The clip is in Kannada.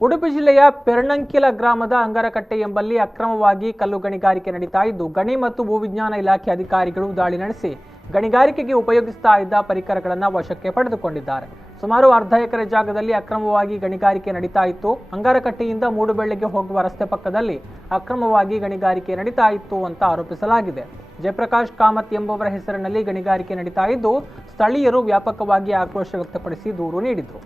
ಉಡುಪಿ ಜಿಲ್ಲೆಯ ಪೆರ್ಣಂಕಿಲ ಗ್ರಾಮದ ಅಂಗರಕಟ್ಟೆ ಎಂಬಲ್ಲಿ ಅಕ್ರಮವಾಗಿ ಕಲ್ಲು ಗಣಿಗಾರಿಕೆ ನಡೀತಾ ಇದ್ದು ಗಣಿ ಮತ್ತು ಭೂವಿಜ್ಞಾನ ಇಲಾಖೆ ಅಧಿಕಾರಿಗಳು ದಾಳಿ ನಡೆಸಿ ಗಣಿಗಾರಿಕೆಗೆ ಉಪಯೋಗಿಸ್ತಾ ಇದ್ದ ಪರಿಕರಗಳನ್ನು ವಶಕ್ಕೆ ಪಡೆದುಕೊಂಡಿದ್ದಾರೆ. ಸುಮಾರು ಅರ್ಧ ಎಕರೆ ಜಾಗದಲ್ಲಿ ಅಕ್ರಮವಾಗಿ ಗಣಿಗಾರಿಕೆ ನಡೀತಾ ಇತ್ತು. ಅಂಗರಕಟ್ಟೆಯಿಂದ ಮೂಡುಬೆಳ್ಳಿಗೆ ಹೋಗುವ ರಸ್ತೆ ಪಕ್ಕದಲ್ಲಿ ಅಕ್ರಮವಾಗಿ ಗಣಿಗಾರಿಕೆ ನಡೀತಾ ಇತ್ತು ಅಂತ ಆರೋಪಿಸಲಾಗಿದೆ. ಜಯಪ್ರಕಾಶ್ ಕಾಮತ್ ಎಂಬುವರ ಹೆಸರಿನಲ್ಲಿ ಗಣಿಗಾರಿಕೆ ನಡೀತಾ ಇದ್ದು ಸ್ಥಳೀಯರು ವ್ಯಾಪಕವಾಗಿ ಆಕ್ರೋಶ ವ್ಯಕ್ತಪಡಿಸಿ ದೂರು ನೀಡಿದರು.